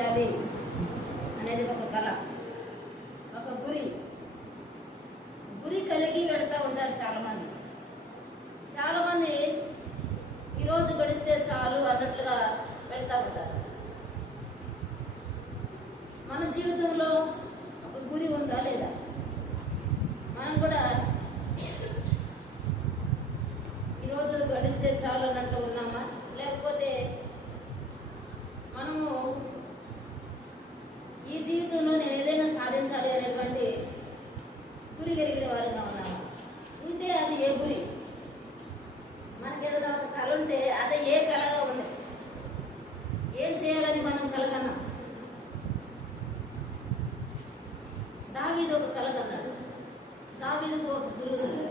చేయాలి అనేది ఒక కళ, ఒక గురి కలిగి వెళుతూ ఉంటారు చాలామంది. చాలామంది ఈరోజు గడిస్తే చాలు అన్నట్లుగా వెళ్తూ ఉంటారు. మన జీవితంలో ఒక గురి ఉందా లేదా? మనం కూడా ఈరోజు గడిస్తే చాలు అన్నట్లు ఉన్నామా? లేకపోతే మనము ఈ జీవితంలో నేను ఏదైనా సాధించాలి అనేటువంటి గురి కలిగిన వారుగా ఉన్నామా? ఉంటే అది ఏ గురి? మనకి ఏదైనా ఒక కళ ఉంటే అది ఏ కళగా ఉంది? ఏం చేయాలని మనం కలగన్నాం? దావీదు ఒక కలగన్నాడు. దావీదుకు ఒక గురువు ఉంది.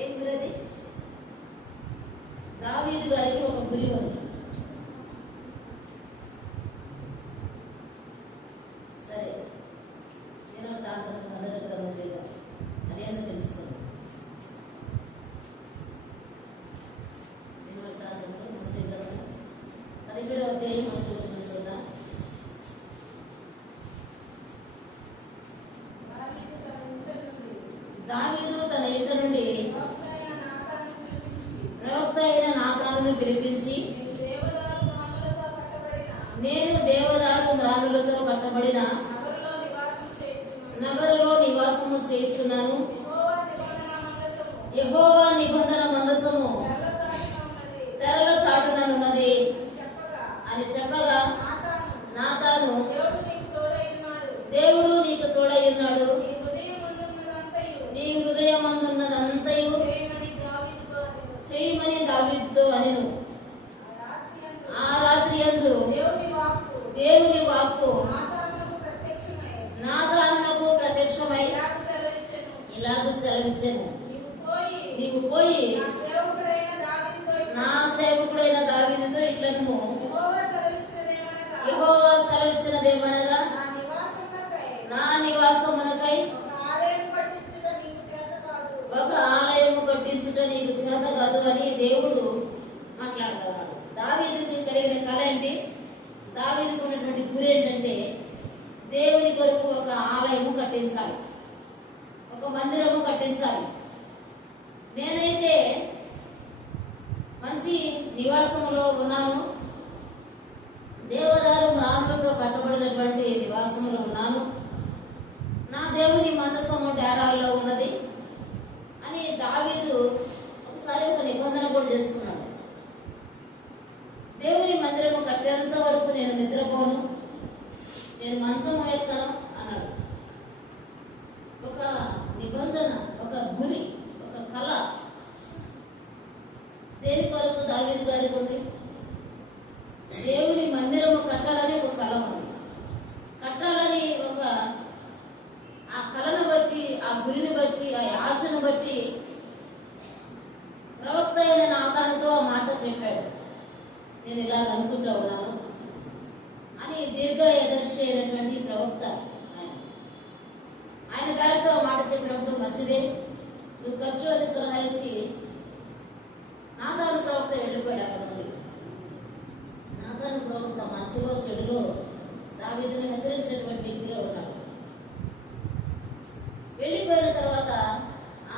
ఏం గురి అది? దావీదు గారికి ఒక గురి ఉంది. సరే, నేను దాంతో మొదటి క్రమం చేద్దాం. అదేందో తెలుసుకోండి. నేను దాంతో మొదటి క్రమం 17వ అధ్యాయం 1వ వచనం చూద్దాం. దావీదు తన ఇంట నుండి ప్రవక్త అయిన నాతానును పిలిపించి, నేను దేవదారు మ్రానులతో కట్టబడిన నగరులో నివాసము చేయుచున్నాను. యెహోవా నిబంధన మందసము తెరల చాటుననున్నది అని చెప్పగా, నాతాను, దేవుడు నీకు తోడై ఉన్నాడు, నీ హృదయమందున్నదంతయు చేయమని దావీదుతో అనెను. ఆ రాత్రి యందు దేవుని వాక్కు నాతానునకు ప్రత్యక్షమై ఇలాగూ సెలవిచ్చెను, నీవు పోయి నా సేవకుడైన దావీదుతో ఇట్లను, యెహోవా సెలవిచ్చినదేమనగా, నా నివాసమునకై ఒక ఆలయము కట్టించుట నీకు చేత కాదు అని దేవుడు మాట్లాడుతున్నాడు. దావీదుకు కలిగిన కళ ఏంటి? దావీదుకు ఉన్నటువంటి గురి ఏంటంటే, దేవుని కొరకు ఒక ఆలయము కట్టించాలి, ఒక మందిరము కట్టించాలి. నేనైతే మంచి నివాసములో ఉన్నాను, దేవదారు మ్రానులతో కట్టబడినటువంటి నివాసములో ఉన్నాను, నా దేవుని మందసము డేరాల్లో ఉన్నది అని దావీదు ఒకసారి ఒక నిబంధన కూడా చేసుకున్నాడు. దేవుని మందిరము కట్టేంత వరకు నేను నిద్రపోను, నేను మంచము ఎక్కను అన్నాడు. ఒక నిబంధన, ఒక గురి, ఒక కళ దేని కొరకు దావీదు గారికి ఉంది? దేవుని మందిరము కట్టాలని ఒక కళ ఉంది. కట్టాలని ఒక ఆ కళను బట్టి, ఆ గురిని బట్టి, ఆ ఆశను బట్టి ప్రవక్త అయిన నాతానుతో ఆ మాట చెప్పాడు. నేను ఇలాగ అనుకుంటా ఉన్నాను అని దీర్ఘదర్శి అయినటువంటి ప్రవక్త ఆయన గారితో ఆ మాట చెప్పినప్పుడు, మంచిదే, నువ్వు ఖర్చు అని సలహా ఇచ్చి నాతాను ప్రవక్త వెళ్ళిపోయాడు అక్కడ నుండి. నాతాను ప్రవక్త మంచిలో చెడులో దావీదుని హెచ్చరించినటువంటి వ్యక్తిగా ఉన్నాడు. వెళ్ళిపోయిన తర్వాత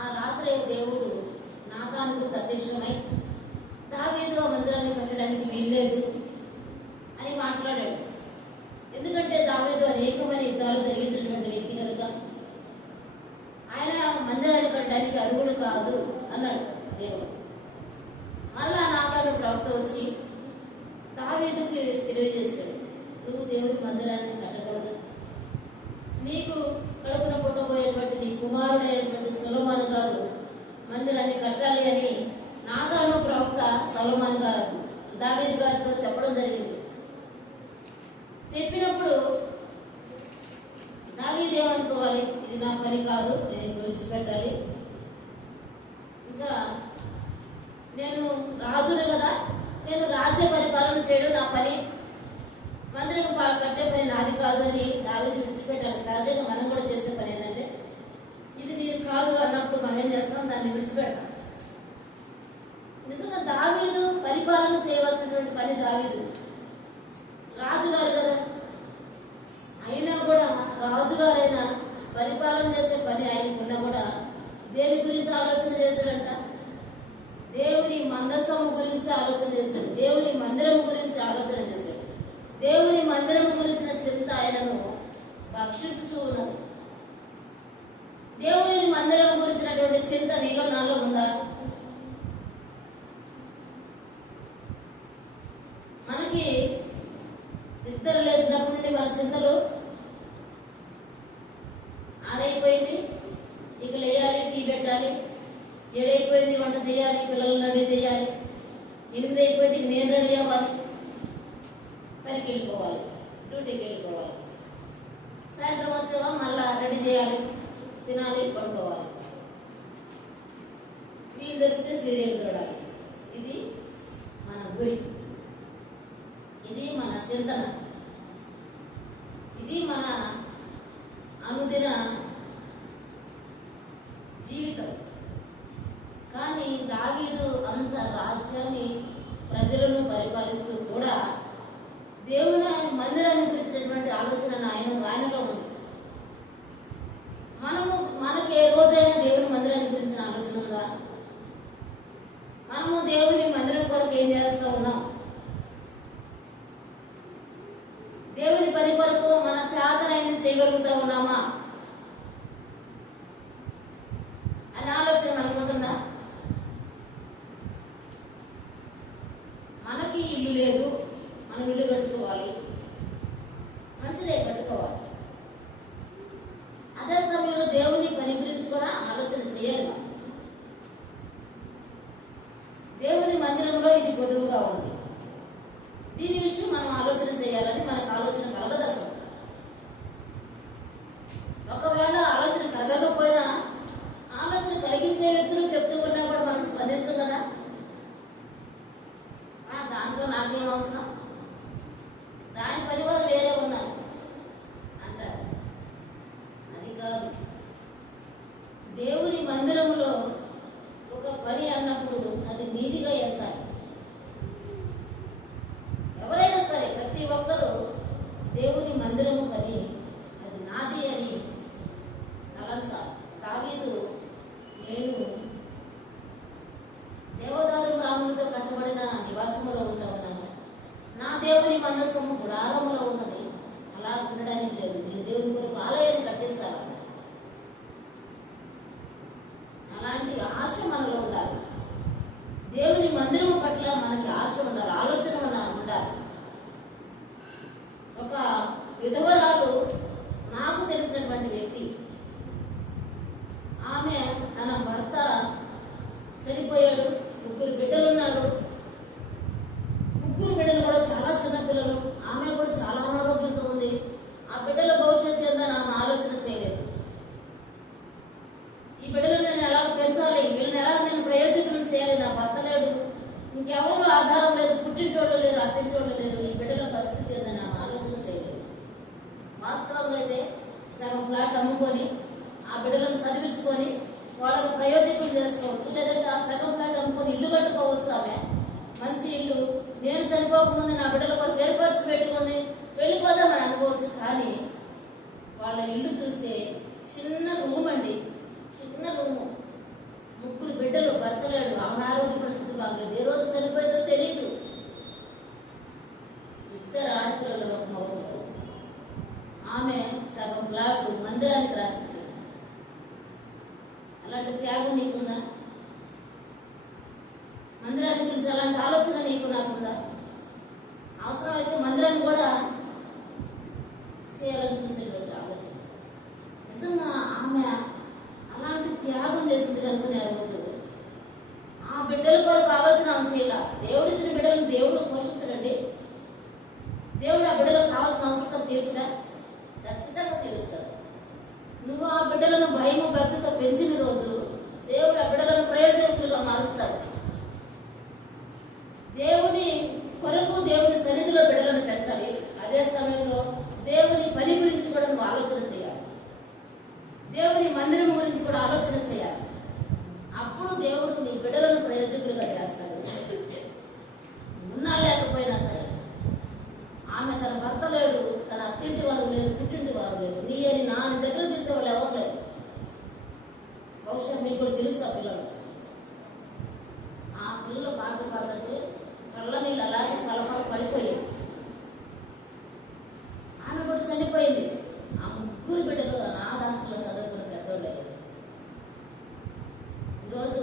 ఆ రాత్రి దేవుడు నాతానుకు ప్రత్యక్షమై, దావీదు ఆ మందిరాన్ని కట్టడానికి వీల్లేదు అని మాట్లాడాడు. ఎందుకంటే దావీదు అనేకమైన యుద్ధాలు జరిగించినటువంటి వ్యక్తి కనుక ఆయన మందిరాన్ని కట్టడానికి అర్హుడు కాదు అన్నాడు దేవుడు. మళ్ళా నాతాను ప్రవక్త వచ్చి దావీదుకి తెలియజేశాడు, నువ్వు దేవుని మందిరాన్ని కట్టకూడదు, నీకు కడుపున పుట్టబోయేటువంటి నీ కుమారుడైనటువంటి సొలొమోను గారు మందిరాన్ని కట్టాలి అని నాతాను ప్రవక్త సొలొమోను గారు దావీదు గారితో చెప్పడం జరిగింది. చెప్పినప్పుడు దావీదు ఏమనుకోవాలి? ఇది నా పని కాదు, నేను విడిచిపెట్టాలి, ఇంకా నేను రాజును కదా, నేను రాజ్య పరిపాలన చేయడం నా పని, మందిరం కట్టే పని నాది కాదు అని దావీదు విడిచిపెట్టాలి. సహజంగా మనం కూడా చేసే పని ఏంటంటే, ఇది నీది కాదు అన్నప్పుడు మనం ఏం చేస్తాం? దాన్ని విడిచిపెడతాం. నిజంగా దావీదు పరిపాలన చేయవలసినటువంటి పని దావీదు రాజుగారు కదా, నిన్న కూడా దేని గురించి ఆలోచన చేశాడంట? దేవుని మందసము గురించి ఆలోచన చేశాడు. దేవుని మందిరము గురించి ఆలోచన చేశాడు. దేవుని మందిరము గురించిన చింత ఆయనను భక్షించుచూ ఉన్నది. దేవుని మందిరం గురించినటువంటి చింత నీలో నాలో ఉందా? మనకి నిద్ర లేసినప్పటి నుండి మన చింతలు ఆడైపోయింది, ఇక లేయాలి, టీ పెట్టాలి, 7 అయిపోయింది, వంట చేయాలి, పిల్లలను రెడీ చేయాలి, 8 అయిపోయింది, నేను రెడీ అవ్వాలి, పనికి వెళ్ళిపోవాలి, డ్యూటీకి వెళ్ళిపోవాలి, సాయంత్రం వచ్చేవా మళ్ళా రెడీ చేయాలి, తినాలి, పడుకోవాలి, వీలు దొరికితే సీరియల్ చూడాలి. ఇది మన గుడి, ఇది మన చింతన, ఇది మన అనుదిన జీవితం. కానీ దావీదు అంత రాజ్యాన్ని ప్రజలను పరిపాలిస్తూ కూడా దేవుని మందిరాన్ని గురించినటువంటి ఆలోచన ఆయనలో ఉంది. మనకి ఏ రోజైనా దేవుని మందిరాన్ని గురించిన ఆలోచన ఉందా? మనము దేవుని మందిరం కొరకు ఏం చేస్తూ ఉన్నాం? దేవుని పని కొరకు మన చేతనైంది చేయగలుగుతూ ఉన్నామా అనే ఆలోచన మనకు ఉంటుందా? మనకి ఇల్లు లేదు, మనం ఇల్లు కట్టుకోవాలి, మంచిదే, కట్టుకోవాలి. అదే సమయంలో దేవుని పని గురించి కూడా ఆలోచన చేయాలి. మనం దేవుని మందిరంలో ఇది పొదువుగా ఉంది, దీని విషయం మనం ఆలోచన చేయాలని మనకు ఆలోచన కలగదు. అసలు ఒకవేళ ఆలోచన కలగకపోయినా ఆలోచన కలిగించే వ్యక్తులు చెప్తూ ఉన్నా కూడా మనం స్పందించం కదా. దాంతో నాకేం అవసరం, దాని పరివారం వేరే ఉన్నారు అంటారు. అది కాదు. దేవుని మందిరంలో ఒక పని అన్నప్పుడు అది నీతిగా ఎంచాలి. ఎవరైనా సరే ప్రతి ఒక్కరూ దేవుని మందిరము పని అది నాది అని తలంచాలి. దావీదు నేను దేవదారు రాములతో కట్టబడిన నివాసములో ఉంటా ఉన్నాను, నా దేవుని మందసము గుడారములో ఉన్నది, అలా ఉండడానికి లేదు, నేను దేవుని కొరకు ఆలయాన్ని కట్టించాలి. అలాంటి ఆశ మనలో ఉండాలి. దేవుని మందిరము పట్ల మనకి ఆశ ఉండాలి, ఆలోచన ఉండాలి. ఒక విధవరాలు నాకు తెలిసినటువంటి వ్యక్తి, ఆమె తన భర్త చనిపోయాడు, 3 బిడ్డలు ఉన్నారు. 3 బిడ్డలు కూడా చాలా చిన్న పిల్లలు, ఆమె కూడా చాలా అనారోగ్యంతో ఉంది. ఆ బిడ్డల భవిష్యత్తు ఏందని ఆమె ఆలోచన చేయలేదు. ఈ బిడ్డలను నేను ఎలా పెంచాలి, వీళ్ళని ఎలా నేను ప్రయోజకులను చేయాలి, నా భర్త లేడు, ఇంకెవరు ఆధారం లేదు, పుట్టింటోళ్ళు లేరు, అత్తింటోళ్ళు లేరు, ఈ బిడ్డల పరిస్థితి ఏందని ఆమె ఆలోచన చేయలేదు. వాస్తవంగా అయితే సగం ప్లాట్ అమ్ముకొని ఆ బిడ్డలను చదివించుకొని వాళ్ళకి ప్రయోజకులు చేసుకోవచ్చు, లేదంటే ఆ సగం ప్లాట్ అమ్ముకొని ఇల్లు కట్టుకోవచ్చు. ఆమె మంచి ఇల్లు, నేను చనిపోకముందు నా బిడ్డల కొరకు ఏర్పరిచి పెట్టుకొని వెళ్ళిపోదామని అనుకోవచ్చు. కానీ వాళ్ళ ఇల్లు చూస్తే చిన్న రూమ్ అండి, చిన్న రూము, 3 బిడ్డలు, భర్త లేడు, ఆమె ఆరోగ్య పరిస్థితి బాగలేదు, ఏ రోజు చనిపోయిందో తెలియదు. 2 ఆడపిల్లలు, 1 మగపిల్లలు. ఆమె సగం ప్లాట్ మందిరానికి రాసింది. అలాంటి త్యాగం నీకుందా? మందిరాన్ని గురించి అలాంటి ఆలోచన నీకు నాకుందా? అవసరమైతే మందిరాన్ని కూడా చేయాలని చూసేటువంటి ఆలోచన. నిజంగా ఆమె అలాంటి త్యాగం చేసింది కనుకునే ఆ రోజు ఆ బిడ్డల కొరకు ఆలోచన ఆమె చేయాల. దేవుడిచ్చిన బిడ్డలను దేవుడు పోషించడండి. దేవుడు ఆ బిడ్డలకు కావాల్సిన అవసరం తీర్చడా? ఖచ్చితంగా తీరుస్తాడు. నువ్వు ఆ బిడ్డలను భయము భక్తితో పెంచిన రోజు దేవుడు ఆ బిడ్డలను ప్రయోజకులుగా మారుస్తాడు. దేవుని కొరకు దేవుని సన్నిధిలో బిడ్డలను పెంచాలి. అదే సమయంలో దేవుని పని గురించి కూడా నువ్వు ఆలోచన చేయాలి, దేవుని మందిరం గురించి కూడా ఆలోచన చేయాలి. అప్పుడు దేవుడు నీ బిడ్డలను ప్రయోజకులుగా చేస్తాడు. ఉన్నా లేకపోయినా సరే, ఆమె తన భర్త లేడు, తన అత్తింటి వారు లేరు, పుట్టింటి వారు లేరు, నీ అని నా దగ్గర తీసేవాళ్ళు ఎవరు లేరు. బహుశా మీకు కూడా తెలుసు ఆ పిల్లలు. ఆ పిల్లలు పాటలు పాడుతుంటే కళ్ళ నీళ్ళు అలాగే కలపల పడిపోయాయి. ఆమె కూడా చనిపోయింది. ఆ ముగ్గురు బిడ్డలు అనాథాశ్రమంలో చదువుకున్న పెద్దోళ్ళే. ఈరోజు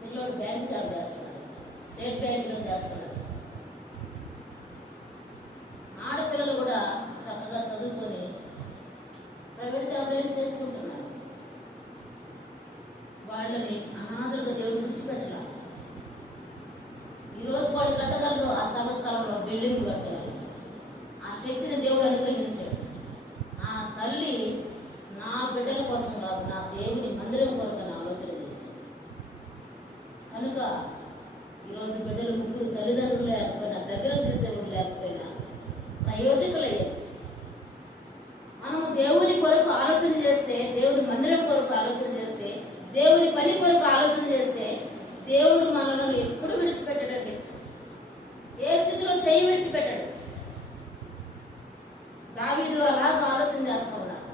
పిల్లోడు బ్యాంక్ జాబ్ చేస్తున్నారు, స్టేట్ బ్యాంకులో చేస్తున్నారు. ఆడపిల్లలు కూడా చక్కగా చదువుకొని ప్రైవేట్ జాబ్లు చేసుకుంటున్నారు. వాళ్ళని అనాథలుగా దేవుడు విడిచిపెట్టాలి. ఈరోజు వాడు కట్టగలరు ఆ సగ స్థలంలో బిల్డింగ్ కట్టాలి. ఆ శక్తిని దేవుడు అనుగ్రహించాడు. ఆ తల్లి నా బిడ్డల కోసం కాదు, నా దేవుని మందిరం కొరకు ఆలోచన చేస్తుంది. కనుక ఈరోజు బిడ్డలు ముగ్గురు తల్లిదండ్రులు లేకపోయినా, దగ్గరకు తీసేవాళ్ళు లేకపోయినా ప్రయోజకులయ్యారు. మనము దేవుని కొరకు ఆలోచన చేస్తే, దేవుని మందిరం కొరకు ఆలోచన చేస్తే, దేవుని పని కొరకు ఆలోచన చేస్తే దేవుడు మనల్ని ఎప్పుడు విడిచిపెట్టడండి. ఏ స్థితిలో చేయి విడిచిపెట్టాడు. దావీదు అలాగా ఆలోచన చేస్తా ఉన్నాడు.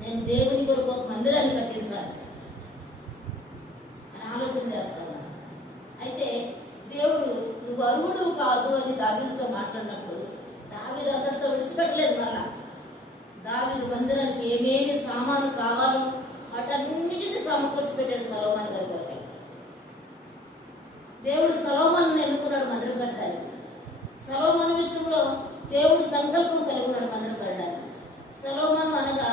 నేను దేవుని కొరకు ఒక మందిరాన్ని కట్టించాలి అని ఆలోచన చేస్తా ఉన్నాడు. అయితే దేవుడు నువ్వు అర్హుడు కాదు అని దావీదుతో మాట్లాడినప్పుడు దావీదు అక్కడితో విడిచిపెట్టలేదు. మళ్ళా దావీదు మందిరానికి ఏమేమి సామాను కావాలో వాటన్నిటిని సమకూర్చి పెట్టాడు సొలొమోను గారి కొరకు. దేవుడు సొలొమోనుని ఎన్నుకున్నాడు మందిరం కట్టడానికి. సొలొమోను విషయంలో దేవుడు సంకల్పం కలిగి ఉన్నాడు మందిరం కట్టడానికి. సొలొమోను అనగా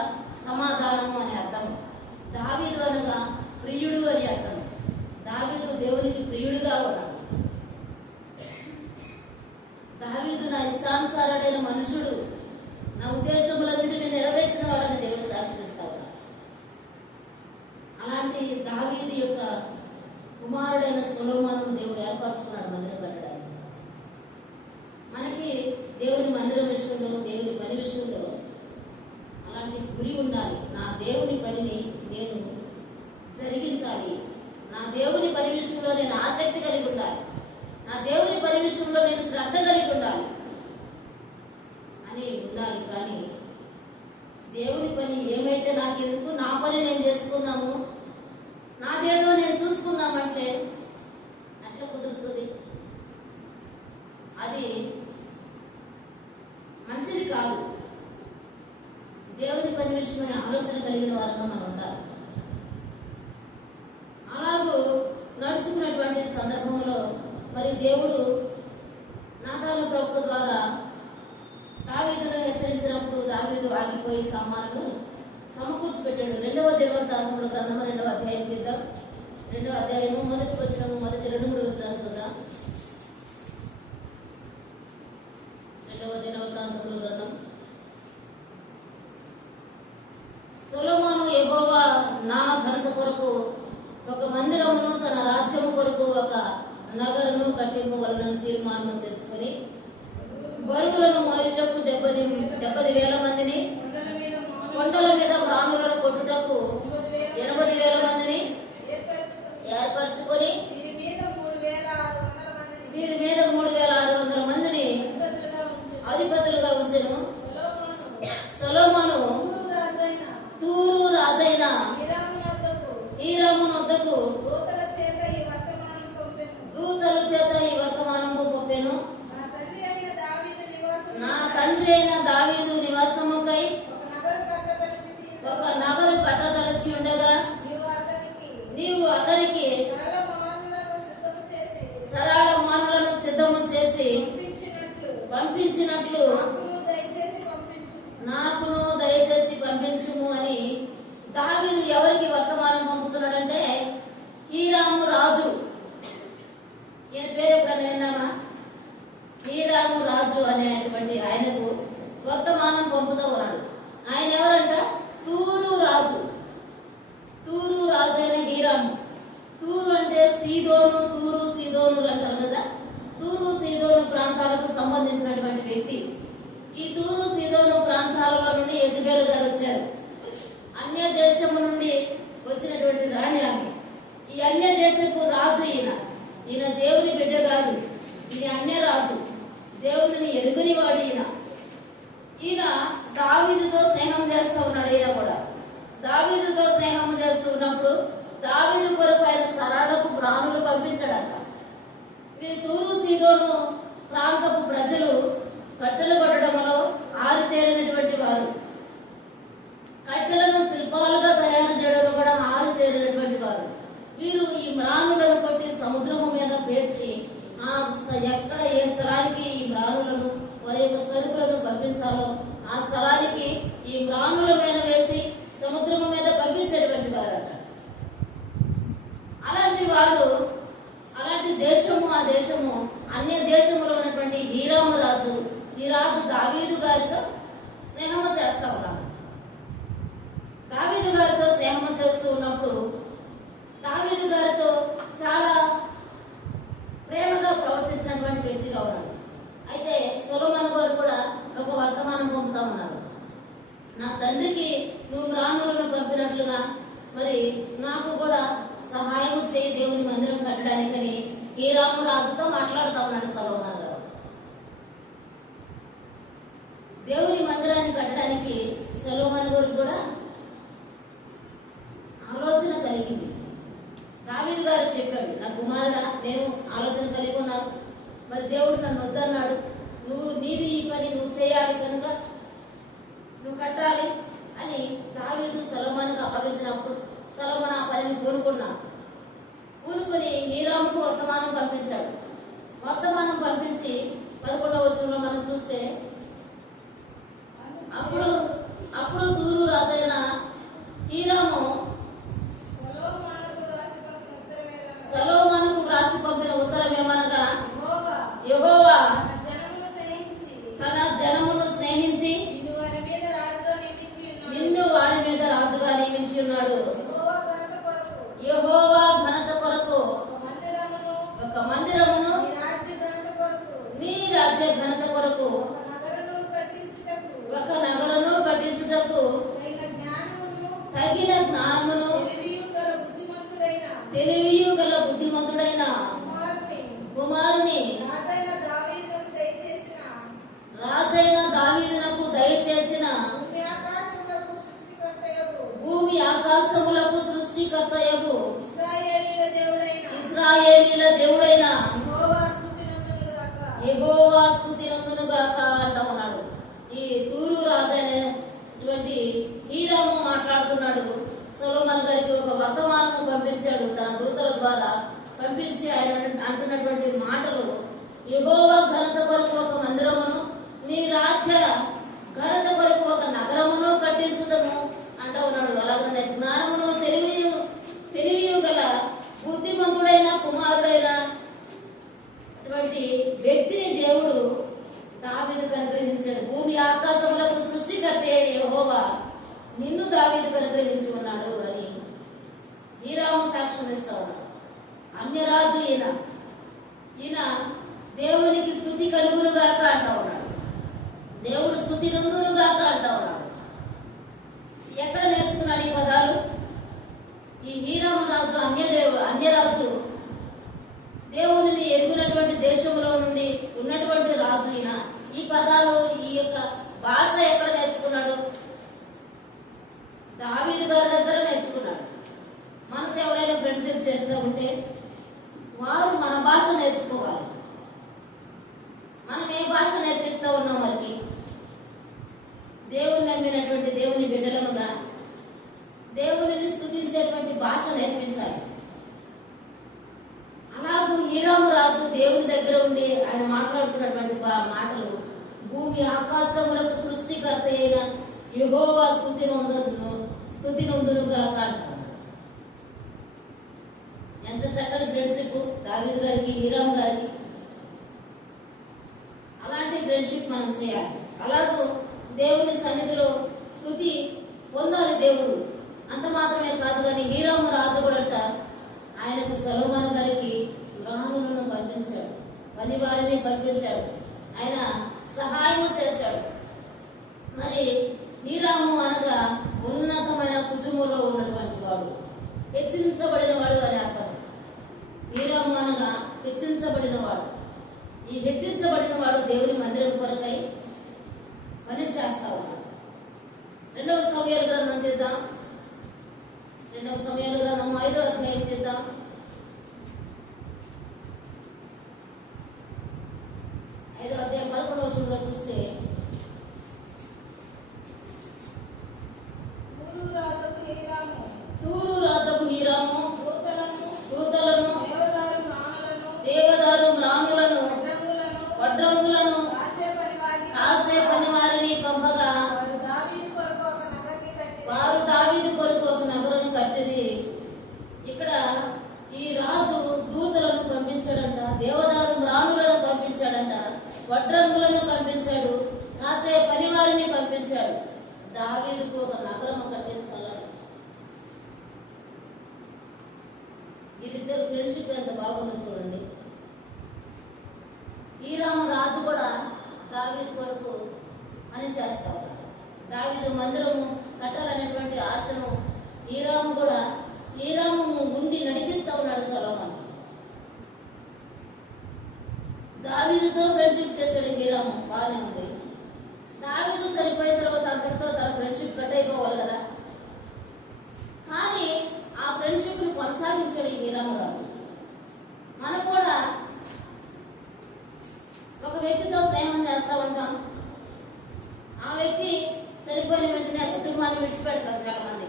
సమాధానము అని అర్థం, దావీదు అనగా ప్రియుడు అని అర్థం. దావీదు దేవునికి ప్రియుడిగా ఉన్నాడు. దావీదు నా ఇష్టానుసారుడైన మనుషుడు, నా ఉద్దేశములన్నింటినీ నెరవేర్చిన వాడని దేవుడు సాక్షిస్తా ఉన్నాడు. అలాంటి దావీదు యొక్క కుమారుడైన సొలొమోనును దేవుడు ఏర్పరచుకున్నాడు మందిరం కట్టడానికి. మనకి దేవుని మందిరం విషయంలో, దేవుని పని విషయంలో అలాంటి గురి ఉండాలి. నా దేవుని పనిని నేను జరిగించాలి, నా దేవుని పని విషయంలో నేను ఆసక్తి కలిగి ఉండాలి, నా దేవుని పని విషయంలో నేను శ్రద్ధ కలిగి ఉండాలి అని ఉండాలి. కానీ దేవుని పని ఏమైతే నాకెందుకు, నా పని నేను చేసుకున్నాము, నాదేదో నేను చూసుకుందామంటే అట్లా కుదురుతుంది. అది మంచిది కాదు. దేవుని పని విషయమని ఆలోచన కలిగిన వారంగా మనం ఉండాలి. అలాగూ నడుచుకున్నటువంటి సందర్భంలో మరి దేవుడు నాతాను ప్రవక్త ద్వారా దావీదును హెచ్చరించినప్పుడు దావీదు ఆగిపోయి సామాన్లు సమకూర్చి పెట్టాడు. 2వ దినవృత్తాంతముల గ్రంథము 2వ అధ్యాయం తీద్దాం. 2వ అధ్యాయము మొదటి వచనము మొదటి 2-3 వచనాలు చూద్దాం. 2వ దినవృత్తాంతముల గ్రంథం. సొలొమోను యెహోవా నా ఘనత కొరకు ఒక మందిరమును, తన రాజ్యము కొరకు ఒక నగరును కట్టింపవలనని తీర్మానం చేసుకుని బరువులను మోయుటకు 70,000 మందిని, కొండల మీద ప్రాణులను కొట్టుటకు 80,000 మందిని ఏర్పరచుకొని వీరి మీద 3,600 మందిని అధిపతులుగా ఉంచెను. సొలొమోను తూరు రాజైన హీరాము వద్దకు దూతల చేత ఈ వర్తమానం పంపెను. నా తండ్రి అయిన దావీదు నివాసముకై ఒక నగరు కట్టదలచి ఉండగా నీవు అతనికి సరళ మానులను సిద్ధము చేసి పంపించినట్లు నాకును దయచేసి పంపించుము అని దావీదు ఎవరికి వర్తమానం పంపుతున్నాడంటే హీరాము రాజు. ఈయన పేరు ఎప్పుడన్నా విన్నామా? హీరాము రాజు అనేటువంటి ఆయనకు వర్తమానం పంపుతూ ఉన్నాడు. ఆయన ఎవరంట? తూరు రాజు. తూరు రాజు అయిన హీరాము. తూరు అంటే సీదోను, తూరు సీదోను అంటారు కదా. తూరు సీదోను ప్రాంతాలకు సంబంధించినటువంటి వ్యక్తి. ఈ తూరు సీదోను ప్రాంతాలలో నుండి యెజబెలు గారు వచ్చారు. అన్య దేశము నుండి వచ్చినటువంటి రాణి ఆమె. ఈ అన్య దేశపు రాజు ఈయన దేవుని బిడ్డ కాదు, ఈయన అన్య రాజు, దేవుని ఎరుగని వాడు ఈయన దావీదుతో స్నేహం చేస్తూ ఉన్నాడు. ఈయన కూడా దావీదుతో స్నేహం చేస్తూ ఉన్నప్పుడు ఈ తూరు సీదోను ప్రాంతపు ప్రజలు కట్టెలు కొట్టడంలో ఆరితేరినటువంటి వారు, కట్టెలను శిల్పాలుగా తయారు చేయడంలో కూడా ఆరితేరినటువంటి వారు. వీరు ఈ మ్రానులను కొట్టి సముద్రము మీద పేర్చి ఎక్కడ ఏ స్థలానికి ఈ మ్రానులను వారి యొక్క సరుకులను పంపించాలో ఆ స్థలానికి ఈ మ్రానుల మీద వేసి సముద్రము మీద పంపించేటువంటి వారట. అలాంటి వారు, అలాంటి దేశము, ఆ దేశము అన్య దేశంలో ఉన్నటువంటి హీరాము రాజు, ఈ రాజు దావీదు గారితో స్నేహము చేస్తా ఉన్నాడు. దావీదు గారితో స్నేహము చేస్తూ ఉన్నప్పుడు దావీదు గారితో చాలా ప్రేమగా ప్రవర్తించినటువంటి వ్యక్తిగా ఉన్నాడు. అయితే సొలొమోను గారు కూడా ఒక వర్తమానం పంపుతా ఉన్నారు. నా తండ్రికి నువ్వు మ్రానులను పంపినట్లుగా మరి నాకు కూడా సహాయం చేయి దేవుని మందిరం కట్టడానికని హీరాము రాజుతో మాట్లాడుతూ ఉన్నాడు సొలొమోను గారు. దేవుని మందిరాన్ని కట్టడానికి సొలొమోను గారికి కూడా ఆలోచన కలిగింది. దావీదు గారు చెప్పాడు, నా కుమారుడా, నేను ఆలోచన కలిగి ఉన్నాను, మరి దేవుడు నన్ను వద్దన్నాడు, నువ్వు నీది ఈ పని నువ్వు చేయాలి కనుక నువ్వు కట్టాలి అని దావీదు సొలొమోనుకు అప్పగించినప్పుడు సొలొమోను ఆ పనిని పూనుకున్నాడు. పూనుకొని హీరాముకు వర్తమానం పంపించాడు. వర్తమానం పంపించి 11వ వచనంలో మనం చూస్తే అప్పుడు తూరు రాజైన హీరాము సొలొమోనుకు వ్రాసి పంపిన ఉత్తరం ఏమనగా, యెహోవా తన జనమును స్నేహించి నిన్ను వారి మీద రాజుగా నియమించి ఉన్నాడు. యెహోవా ఘనత కొరకు ఒక మందిరమును, నీ రాజ్య ఘనత కొరకు ఒక నగరును కట్టించుటకు తగిన జ్ఞానమును తెలివియు గల బుద్ధిమంతుడైన కుమారుని రాజైన దావీదునకు దయచేసిన భూమి ఆకాశములకు సృష్టికర్తయగు ఇశ్రాయేలీల దేవుడైన యెహోవా స్తుతి నందునుగాక అంటా ఉన్నాడు. ఈ తూరు రాజైనటువంటి హీరాము మాట్లాడుతున్నాడు. సొలొమోను గారికి ఒక వర్తమానం పంపించాడు, తన దూతల ద్వారా పంపించి ఆయన అంటున్నటువంటి మాటలు, యెహోవా ఘనత కొరకు ఒక మందిరమును, నీ రాజ్య ఘనత కొరకు ఒక నగరమును కట్టించుదము అంటా ఉన్నాడు. అలాగే జ్ఞానమును తెలివియు గల బుద్ధిమంతుడైన కుమారుడైన అటువంటి వ్యక్తిని దేవుడు దావీదుకు అనుగ్రహించాడు. భూమి ఆకాశములకు సృష్టికర్త యెహోవా నిన్ను దావీదుకు అనుగ్రహించి ఉన్నాడు అని హీరాము సాక్ష్యం ఇస్తా ఉన్నాడు. అన్యరాజు ఈయన దేవునికి స్తుతి కలుగునుగాక అంటా ఉన్నాడు. దేవుడు స్తుతి నందునుగాక అంటా ఉన్నాడు. ఎక్కడ నేర్చుకున్నాడు ఈ పదాలు? ఈ హీరాము రాజు అన్యరాజు దేవుని ఎరుగునటువంటి దేశంలో నుండి ఉన్నటువంటి రాజు ఈయన. ఈ పదాలు, ఈ యొక్క భాష ఎక్కడ నేర్చుకున్నాడు? దావీదు గారి దగ్గర నేర్చుకున్నాడు. మనతో ఎవరైనా ఫ్రెండ్షిప్ చేస్తూ ఉంటే వారు మన భాష నేర్చుకోవాలి. మనం ఏ భాష నేర్పిస్తూ ఉన్నాం వారికి? దేవుని నమ్మినటువంటి దేవుని బిడ్డలముగా దేవుని స్తుతించేటువంటి భాష నేర్పించాలి. అలాగూ హీరాము రాజు దేవుని దగ్గర ఉండి ఆయన మాట్లాడుతున్నటువంటి మాటలు, భూమి ఆకాశములకు సృష్టికర్త అయిన యెహోవా స్తుతి నందునుగాక అంటారు. ఎంత చక్కని ఫ్రెండ్షిప్ దావీదు గారికి, హీరాము గారికి. అలాంటి ఫ్రెండ్షిప్ మనం చేయాలి. అలాగూ దేవుని సన్నిధిలో స్తుతి పొందాలి దేవుడు. అంత మాత్రమే కాదు కానీ హీరాము రాజు కూడా ఆయనకు సొలొమోను గారికి మ్రానులను పంపించాడు, పని వారిని పంపించాడు, ఆయన సహాయం చేశాడు. మరి హీరాము అనగా ఉన్నతమైన కుటుంబంలో ఉన్నటువంటి వాడు, హెచ్చించబడిన వాడు అని అర్థం. హీరాము అనగా హెచ్చించబడిన వాడు. ఈ హెచ్చించబడిన వాడు దేవుని మందిరం కొరకై పని చేస్తా ఉన్నాడు. 2వ సమూయేలు గ్రంథం తీద్దాం. 2వ సమూయేలు గ్రంథం 5వ అధ్యాయం తీద్దాం. దావీదుకు ఒక నగరం కట్టించాలని. వీరిద్దరు ఫ్రెండ్షిప్ ఎంత బాగుందో చూడండి. హీరాము రాజు కూడా దావీదు కొరకు పని చేస్తా ఉన్నాడు. దావీదు మందిరము కట్టాలనేటువంటి ఆశను హీరాము ఉండి నడిపిస్తా ఉన్నాడు సొలొమోను. దావీదుతో ఫ్రెండ్షిప్ చేశాడు హీరాము, బాగానే ఉంది. దావీదు చనిపోయిన తర్వాత అంతటితో తన ఫ్రెండ్షిప్ కట్ అయిపోవాలి కదా, కానీ ఆ ఫ్రెండ్షిప్ ని కొనసాగించాడు ఈ హీరాము రాజు. మనం కూడా ఒక వ్యక్తితో స్నేహం చేస్తా ఉంటాం, ఆ వ్యక్తి చనిపోయిన వెంటనే ఆ కుటుంబాన్ని విడిచిపెడతాం. చాలా మంది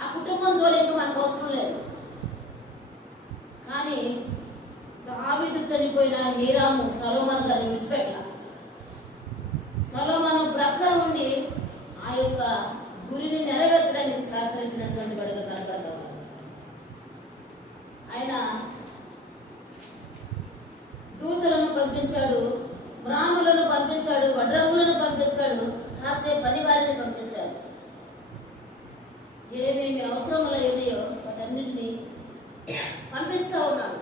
ఆ కుటుంబం జోలికి మనకు అవసరం లేదు. కానీ దావీదు చనిపోయిన హీరాము సొలొమోను గారిని విడిచిపెట్టాల. సొలొమోను ప్రక్కన ఉండి ఆ యొక్క గురిని నెరవేర్చడానికి సహకరించినటువంటి వాడిగా కనపడతాం. ఆయన దూతలను పంపించాడు, మ్రాణులను పంపించాడు, వడ్రంగులను పంపించాడు, కాసే పని వారిని పంపించాడు. ఏమేమి అవసరములు ఉన్నాయో వాటన్నిటిని పంపిస్తా ఉన్నాడు.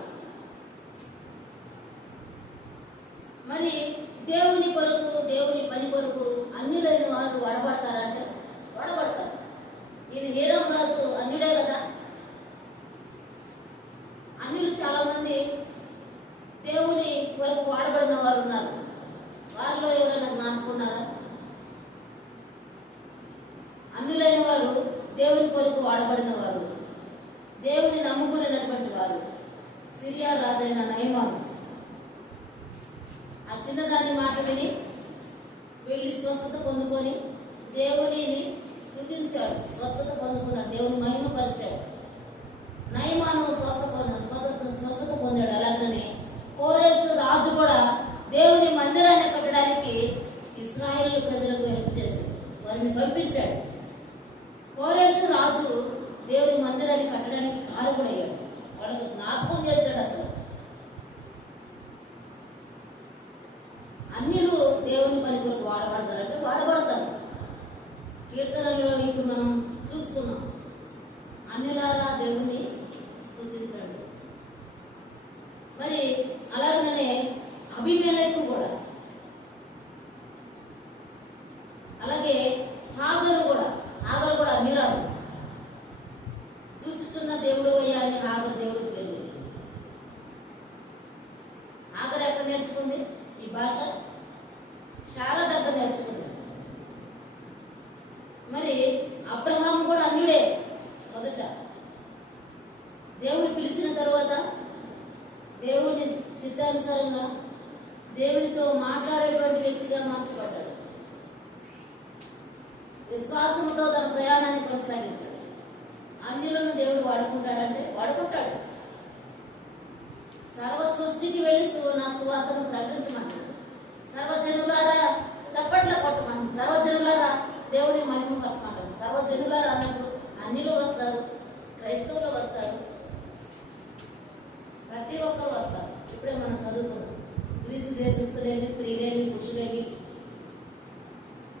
మరి దేవుని కొరకు, దేవుని పని కొరకు అన్యులైన వారు వాడబడతారంటే వాడబడతారు. ఈయన హీరాము రాజు అన్యుడే కదా. అన్యులు చాలా మంది దేవుని కొరకు వాడబడిన వారు ఉన్నారు. వారిలో ఎవరైనా జ్ఞానుకున్నారా? అన్యులైన వారు దేవుని కొరకు వాడబడిన వారు, దేవుని నమ్ముకునేటువంటి వారు. సిరియా రాజైన నయమాను ఆ చిన్నదాని మాట విని వెళ్ళి స్వస్థత పొందుకొని దేవునిని స్తుతించాడు, స్వస్థత పొందుకున్నాడు, దేవుని మహిమపరిచాడు. నయమాను స్వస్థత పొందాడు. అలాగనే కోరేషు రాజు కూడా దేవుని మందిరాన్ని కట్టడానికి ఇశ్రాయేలు ప్రజలకు హెల్ప్ చేసి వారిని పంపించాడు. కోరేషు రాజు దేవుని మందిరాన్ని కట్టడానికి కారకుడయ్యాడు, వాళ్ళకి జ్ఞాపకం చేశాడు. అసలు అన్యులు దేవుని పని కొరకు వాడబడతారంటే వాడబడతారు. కీర్తనలో ఇప్పుడు మనం చూస్తున్నాం, అన్యులారా దేవుని స్తుతించండి. మరి అలాగనే అబీమెలెకు కూడా, అలాగే హాగరు కూడా అన్యురాలు. చూచుచున్న దేవుడు అయ్యా అని హాగరు దేవుడికి వెళ్ళి. హాగరు ఎక్కడ నేర్చుకుంది ఈ భాష? శారా దగ్గర నేర్చుకుంది. మరి అబ్రహాం కూడా అన్యుడే. మొదట దేవుడు పిలిచిన తరువాత దేవుని చిత్తానుసారంగా దేవునితో మాట్లాడేటువంటి వ్యక్తిగా మార్చబడ్డాడు. విశ్వాసంతో తన ప్రయాణాన్ని కొనసాగించాడు. అన్యులను దేవుడు వాడుకుంటాడంటే వాడుకుంటాడు. సర్వ సృష్టికి వెళ్ళి నా సువార్తను ప్రకటించమంటాడు. సర్వజనులారా చప్పట్ల కొట్టమంటాడు. సర్వజనులారా దేవుని మహిమపరచమంటాడు. సర్వజనులారా అన్నప్పుడు అన్యులు వస్తారు, క్రైస్తవులు వస్తారు, ప్రతి ఒక్కరు వస్తారు. ఇప్పుడే మనం చదువుకున్నాం, గ్రీసు దేశస్తులేమి, స్త్రీలేమి, పురుషులేమి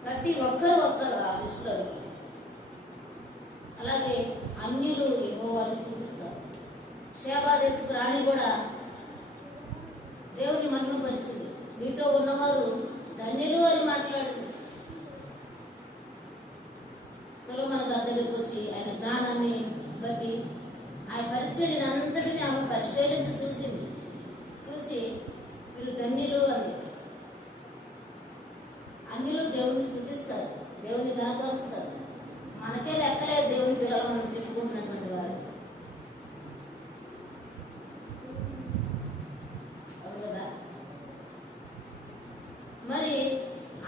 ప్రతి ఒక్కరు వస్తారు ఆ లిస్టులోకి. అలాగే అన్యులు యెహోవాను స్తుతిస్తారు. షేబా దేశపు రాణి కూడా దేవుని మహిమపరిచింది. నీతో ఉన్నవారు ధన్యులు అని మాట్లాడింది. సొలొమోను గారి దగ్గరికి వచ్చి ఆయన జ్ఞానాన్ని బట్టి ఆయన పరిచర్యను అంతటిని ఆమె పరిశీలించి చూసి వీళ్ళు ధన్యులు అంది. అన్యులు దేవుని స్తుతిస్తారు, దేవుని ఘనపరుస్తారు. మనకే లెక్కలేదు దేవుని పిల్లలు మనం చెప్పుకుంటున్నటువంటి వారు కదా. మరి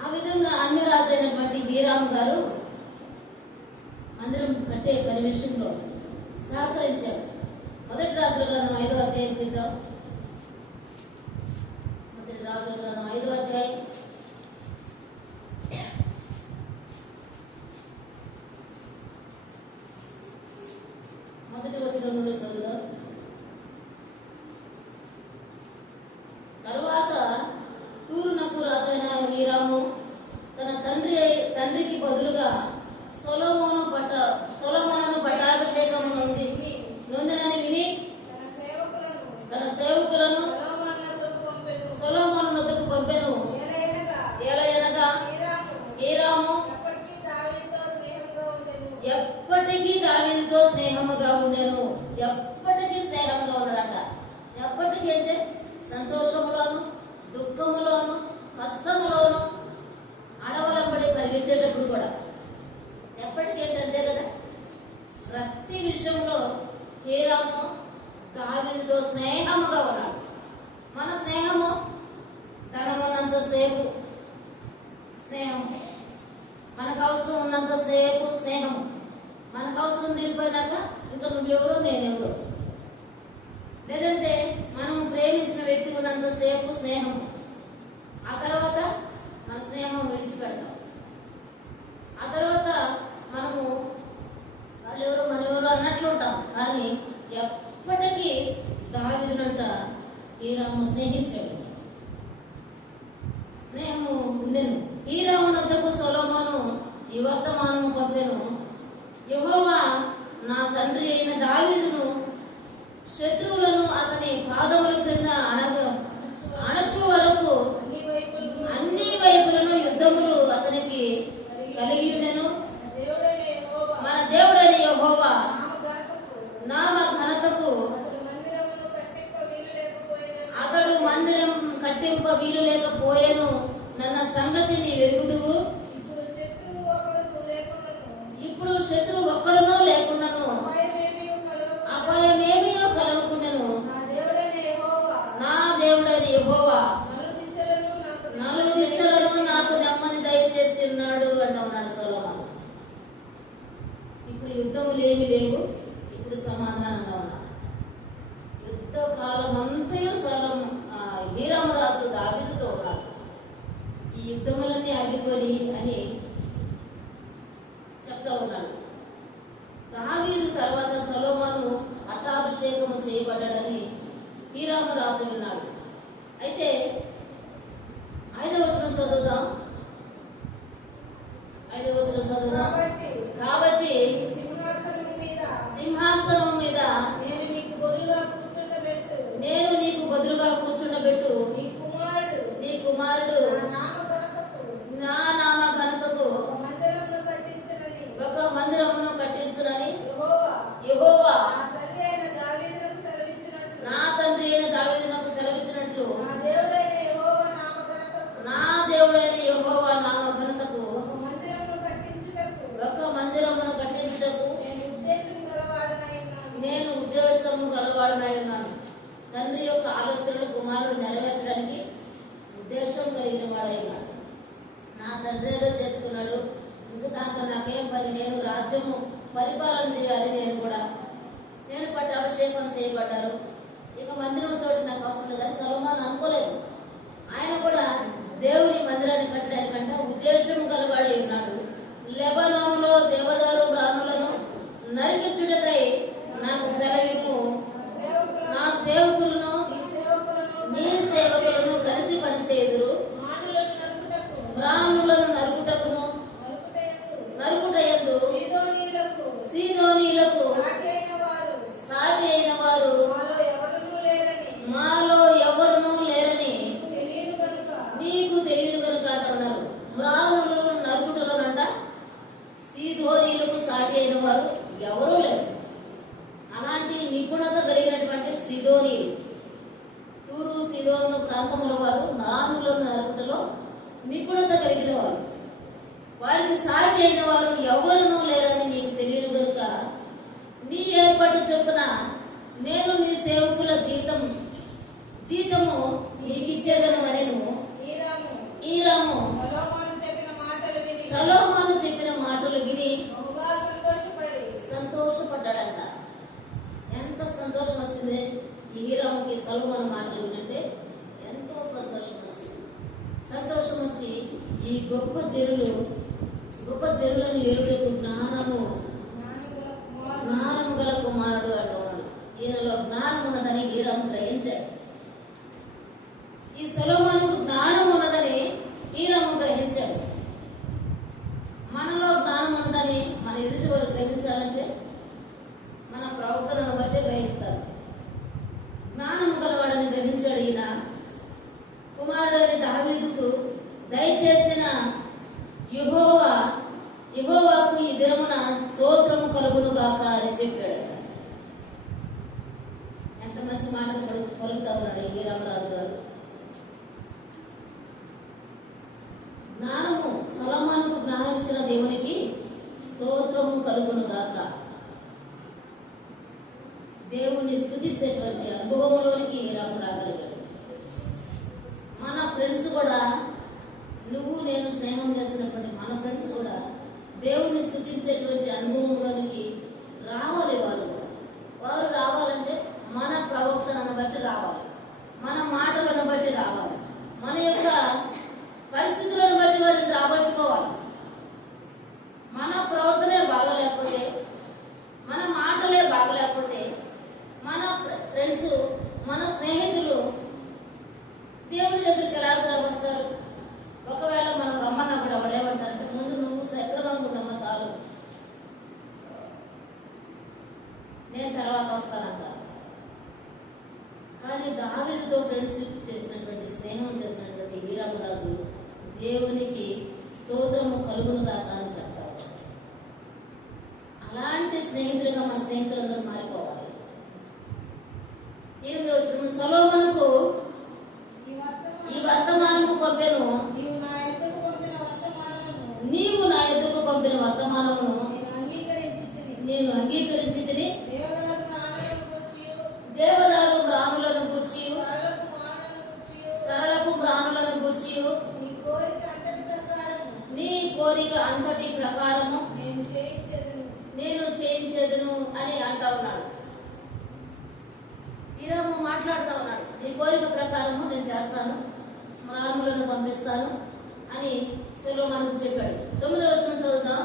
ఆ విధంగా అన్యరాజు అయినటువంటి హీరాము గారు మందిరం కట్టే పని విషయంలో సహకరించారు. మొదటి రాజుల గ్రంథం 5వ అధ్యాయం తీద్దాం. మొదటి రాజుల గ్రంథం 5వ అధ్యాయం 1వ వచనం నుండి చదువుదాం. తరువాత తూరునకు రాజైన హీరాము తన ఎప్పటికీ అంటే సంతోషములోను, దుఃఖములోను, కష్టములోను అడవలంబడి పరిగెత్తేటప్పుడు కూడా ఎప్పటికీ ఏంటంతే కదా. ప్రతి విషయంలో హీరాము దావీదుతో స్నేహముగా ఉన్నాడు. మన స్నేహము ధనమున్నంత సేపు స్నేహము, మనకు అవసరం ఉన్నంత సేపు స్నేహము, మనకు అవసరం తీరిపోయినాక ఇంకా నువ్వెవరు నేనెవరు. లేదంటే మనం ప్రేమించిన వ్యక్తి ఉన్నంత సేపు స్నేహము, ఆ తర్వాత మన స్నేహం విడిచిపెడతాం. ఆ తర్వాత మనము వాళ్ళెవరు మనెవరు అన్నట్లు ఉంటాం. కానీ ఎప్పటికీ దావీదునంట హీరాము స్నేహించాడు, స్నేహము ఉండెను. హీరామునొద్దకు సొలొమోను ఈ వర్తమానము పంపెను, యెహోవా నా తండ్రి అయిన దావీదును శత్రువులను అతని పాదముల క్రింద అణచు వరకు అన్ని వైపులను యుద్ధములు అతనికి కలిగి ఉండెను. మన దేవుడైన యెహోవా నామ ఘనతకు అతడు మందిరం కట్టింప వీలు లేకపోయేను. నన్న సంగతి నీ వెరుగుదువు. ఇప్పుడు శత్రువు ఒక్కడునో లేకుండాను, అపాయమేమియో కలగకుండాను నా దేవుడైన యెహోవా నలుగు దిశలను నాకు నెమ్మది దయచేసి ఉన్నాడు అంటున్నాడు సొలొమోను. ఇప్పుడు యుద్ధములు ఏమి లేవు, ఇప్పుడు సమాధానంగా ఉన్నారు. యుద్ధ కాలం అంతయు హీరాము రాజు దావీదుతో ఉన్నాడు. ఈ యుద్ధములన్నీ ఆగిపోయి అని చెప్తా ఉన్నాడు. దావీదు తర్వాత సొలొమోను పట్టాభిషేకము చేయబడ్డాడని హీరాము రాజు విన్నాడు. అయితే 5వ వచనం చదువుదాం. 5వ వచనం చదువుదాం. కాబట్టి సింహాసనం మీద నేను నీకు బదులుగా కూర్చుండబెట్టు, నీ కుమారుడు నా నామ ఘనతకు ఒక మందిరమును కట్టించునని యెహోవా నా తండ్రి అయిన దావీదునకు సెలవిచ్చినట్లు నా దేవుడైన యెహోవా నామ ఘనతకు ఒక మందిరమును కట్టించుటకు నేను ఉద్దేశము గలవాడనై ఉన్నాను. తండ్రి యొక్క ఆలోచనలు కుమారుడు నెరవేర్చడానికి ఉద్దేశం కలిగిన వాడై ఉన్నాడు. నా తండ్రి ఏదో చేసుకున్నాడు, ఇంక దాంతో నాకేం పని, నేను రాజ్యము పరిపాలన చేయాలి, నేను పట్టి అభిషేకం చేయబడ్డారు, ఇక మందిరంతో నాకు అవసరం లేదని సొలొమోను అనుకోలేదు. ఆయన కూడా దేవుని మందిరాన్ని కట్టడానికంటే ఉద్దేశం గలవాడై ఉన్నాడు. లెబనోనులో దేవదారు ప్రాణులను నరికించుటకై నాకు సెలవిప్పు, నా సేవకులను నీ సేవకులను కలిసి పనిచేయుదురు, ప్రాణులను నరుకుటయందు సీదోనీలకు సాటి అయిన వారు మాలో ఎవరునూ లేరని నీకు తెలియదు కనుక అంటున్నారు. ప్రాణులను నరుకుటలోనంట సీదోనీలకు సాటి అయిన వారు ఎవరూ లేరు. అలాంటి నిపుణత కలిగినటువంటి సీదోనీలు, తూరు సీదోను ప్రాంతముల వారు ప్రాణులను నరుకుటలో నిపుణత కలిగిన వారు, వారికి సాటి అయిన వారు ఎవరునూ లేరని నీకు తెలియదు కనుక నీ ఏర్పాటు చొప్పున నేను నీ సేవకుల జీతము నీకిచ్చేదను అనేను. హీరాము సొలొమోను చెప్పిన మాటలు విని సంతోషపడ్డాడంట. ఎంత సంతోషం వచ్చింది ఈ హీరాముకి సొలొమోను మాటలు వినంటే, ఎంతో సంతోషం వచ్చింది. సంతోషం వచ్చి ఈ గొప్ప జనులను ఎరుటకు జ్ఞానము గల కుమారుడు అంటున్నాడు. ఈయనలో జ్ఞానం ఉన్నదని హీరాము గ్రహించాడు. ఈ సొలొమోనుకు జ్ఞానం ఉన్నదని హీరాము గ్రహించాడు. మనలో జ్ఞానం ఉన్నదని మన ఎదుటి వారు గ్రహించాలంటే మన ప్రవర్తనను బట్టి గ్రహిస్తారు. జ్ఞానం గలవాడని గ్రహించాడు ఈయన. కుమారుడైన దావీదుకు దయచేసిన యెహోవాకు ఈ దినమున స్తోత్రము కలుగును గాక అని చెప్పాడు. ఎంత మంచి మాటలు పలుకుతా ఉన్నాడు ఈ రామరాజు గారు. జ్ఞానము, సొలొమోనుకు జ్ఞానం ఇచ్చిన దేవునికి స్తోత్రము కలుగును గాక. దేవుణ్ణి స్తుతించేటువంటి అనుభవంలోనికి రాము రాగలిగాడు. మన ఫ్రెండ్స్ కూడా, నువ్వు నేను స్నేహం చేసినటువంటి మన ఫ్రెండ్స్ కూడా దేవుణ్ణి స్తుతించేటువంటి అనుభవంలోనికి రావాలి. వారు రావాలంటే మన ప్రవర్తనను బట్టి రావాలి, మన మాటలను బట్టి రావాలి, మన యొక్క పరిస్థితులను బట్టి వారిని రాబట్టుకోవాలి. మన ప్రవర్తనే బాగలేకపోతే, మన మాటలే బాగలేకపోతే, మన ఫ్రెండ్స్, మన స్నేహితులు దేవుని దగ్గరికి ఎలా వస్తారు? ఒకవేళ మనం రమ్మన్నప్పుడు ఎవరు ఏమంటారంటే, ముందు నువ్వు సక్రమంగా ఉండమ్మా చాలు, నేను తర్వాత వస్తానంట. కానీ దావీదుతో ఫ్రెండ్షిప్ చేసినటువంటి, స్నేహం చేసినటువంటి ఈ రామరాజు దేవునికి స్తోత్రము కలుగును గాక అని చెప్తారు. అలాంటి స్నేహితులుగా మన స్నేహితులందరూ మారిపోవాలి. 8వ వచనం, సొలొమోనుకు ఈ వర్తమానము పంపెను, నీవు నా ఎద్దకు పంపిన వర్తమానమును నేను అంగీకరించి తిని, దేవదారు ప్రాణులను గూర్చి, సరళపు ప్రాణులను గూర్చి, నీ కోరిక అంతటి ప్రకారము నేను చేయించేదను అని అంటా ఉన్నాడు. హీరాము మాట్లాడుతూ ఉన్నాడు, నీ కోరిక ప్రకారము నేను చేస్తాను, ప్రాణులను పంపిస్తాను అని సొలొమోనుకు చెప్పాడు. 9వ వచనం చదువుతాం.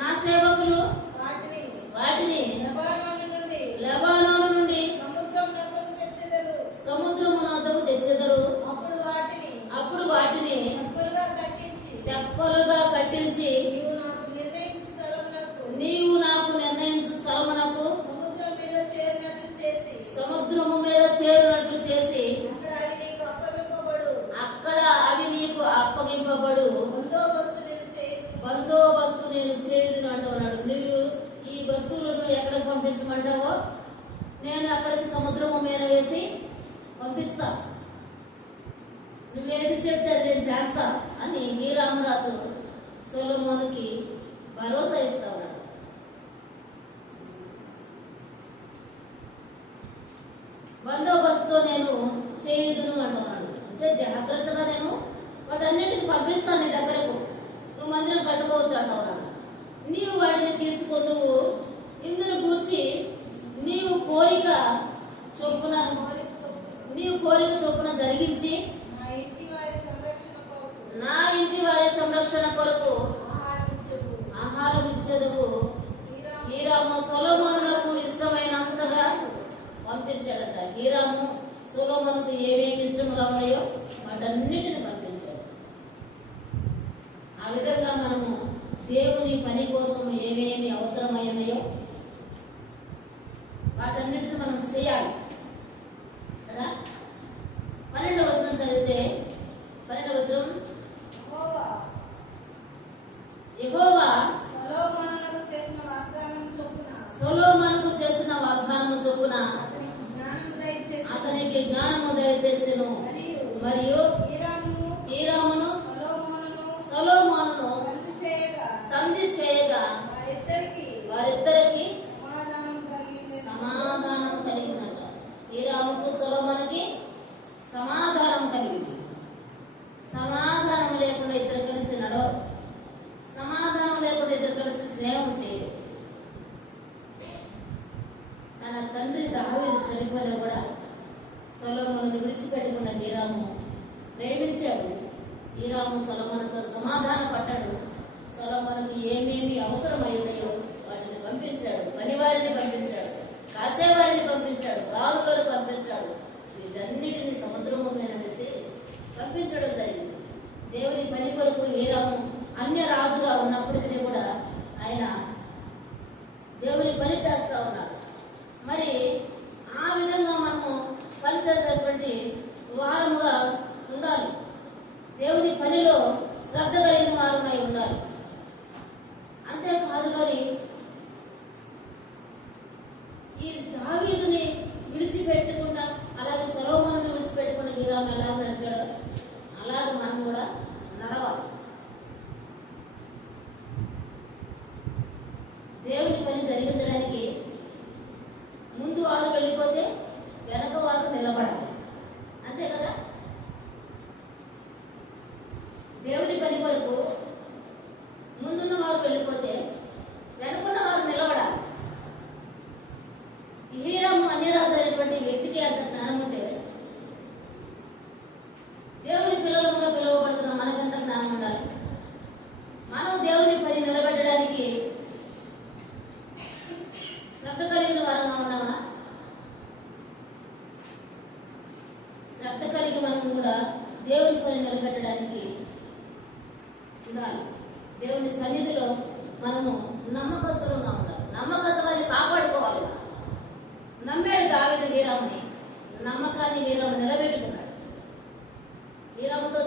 నా సేవకులు వాటిని లెబానోను నుండి సముద్రము నొద్దకు తెచ్చెదరు. అప్పుడు వాటిని తెప్పలుగా కట్టించి నీవు నాకు నిర్ణయించు స్థలమునకు సముద్రము మీద చేరినట్లు చేసి అక్కడ అవి నీకు అప్పగింపబడు. బందోబస్తు నేను చేయుదును అంటున్నాడు. నువ్వు ఈ వస్తువులను ఎక్కడికి పంపించమంటావో నేను అక్కడికి సముద్రము మీద వేసి పంపిస్తా, నువ్వేది చెప్తే అది నేను చేస్తా అని ఈ రామరాజు సొలొమోనుకి భరోసా ఇస్తా ఉన్నాడు. బందోబస్తుతో నేను చేయుదును అంటున్నాడు. అంటే జాగ్రత్తగా నేను వాటన్నిటిని పంపిస్తాను నీ దగ్గరకు, నువ్వు మందిరం కట్టుకోవచ్చు అంటున్నాడు. నీవు వాటిని తీసుకొని నువ్వు ఇందును కూర్చి నీవు కోరిక చొప్పున జరిగించి నా ఇంటి వారి సంరక్షణ కొరకు ఆహారం ఇచ్చేందుకు హీరాము సొలొమోనులకు ఇష్టమైనంతగా పంపించాడట. హీరాము సొలొమోనుకు ఏమేమి ఇష్టముగా ఉన్నాయో వాటన్నిటిని పంపించాడు. ఆ విధంగా మనము దేవుని పని కోసం ఏమేమి అవసరమై ఉన్నాయో వాటన్నిటిని మనం చేయాలి కదా. 12వ వచనం చదివితే, 12వ వచనం, యెహోవా సొలొమోనుకు చేసిన వాగ్దానము చొప్పున అతనికి జ్ఞానము దయచేసెను. మరియు హీరామును సొలొమోనును సంధి చేయగా వారిద్దరికి సమాధానం కలిగిందట. హీరాముకు సొలొమోనుకి సమాధానం కలిగింది. సమాధానం లేకుండా ఇద్దరు కలిసి నడవరు, సమాధానం లేకుండా ఇద్దరు కలిసి స్నేహం చేయరు. తన తండ్రి దావీదు చనిపోయినా కూడా సొలొమోనును విడిచిపెట్టకుండా హీరాము ప్రేమించాడు. హీరాము సొలొమోనుతో సమాధాన పడ్డాడు. సొలొమోనుకు ఏమేమి అవసరమై ఉన్నాయో వాటిని పంపించాడు. పనివారిని పంపించాడు, కాసేవారిని పంపించాడు, రాళ్ళను పంపించాడు. వీటన్నిటిని సముద్రము మీద వేసి పంపించడం జరిగింది. దేవుని పని కొరకు హీరాము అన్య రాజుగా ఉన్నప్పటికీ కూడా ఆయన దేవుని పని చేస్తా ఉన్నాడు. మరి ఆ విధంగా మనము పనిచేసేటువంటి వారముగా ఉండాలి. దేవుని పనిలో శ్రద్ధ కలిగిన వారమై ఉండాలి. అంతేకాదు కానీ ఈ దావీదుని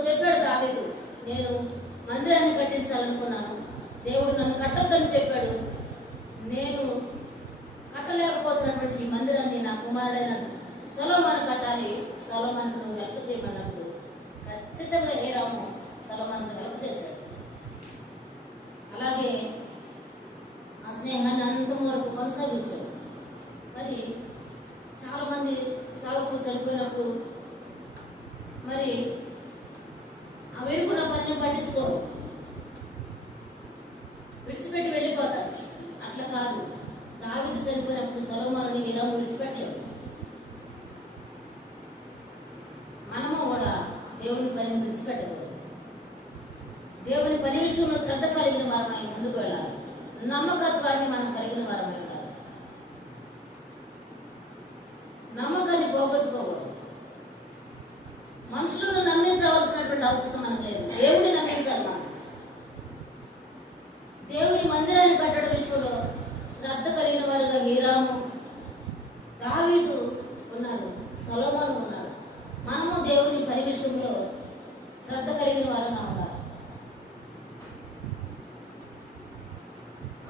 చెప్పాడు దావీదు, నేను మందిరాన్ని కట్టించాలనుకున్నాను, దేవుడు నన్ను కట్టొద్దని చెప్పాడు, నేను కట్టలేకపోతున్నటువంటి ఈ మందిరాన్ని నా కుమారుడైన సొలొమోను కట్టాలి, సొలొమోను నువ్వు హెల్ప్ చేయమన్నప్పుడు ఖచ్చితంగా హీరాము సొలొమోనుకు హెల్ప్ చేశాడు. అలాగే ఆ స్నేహాన్ని అంతం వరకు కొనసాగించాడు. మరి చాలా మంది సాగుకులు చనిపోయినప్పుడు మరి ఆ వెలుగున్న పనిని పట్టించుకోరు, విడిచిపెట్టి వెళ్ళిపోతారు. అట్లా కాదు, దావీదు చనిపోయినప్పుడు సొలొమోనుని హీరాము విడిచిపెట్టలేదు. మనము కూడా దేవుని పనిని విడిచిపెట్టకూడదు. దేవుని పని విషయంలో శ్రద్ధ కలిగిన వారమై ముందుకు వెళ్ళాలి. నమ్మకత్వాన్ని మనం కలిగిన వారమై ఉండాలి. నమ్మకాన్ని పోగొట్టుకోకూడదు. మనుషులను నమ్మించవలసినటువంటి అవసరం మనకు లేదు, దేవుని నమ్మించాలి. మనం దేవుని మందిరాన్ని కట్టడం విషయంలో శ్రద్ధ కలిగిన వారుగా హీరాము, దావీదు ఉన్నారు, సొలొమోను ఉన్నాడు. మనము దేవుని పని విషయంలో శ్రద్ధ కలిగిన వారుగా ఉండాలి.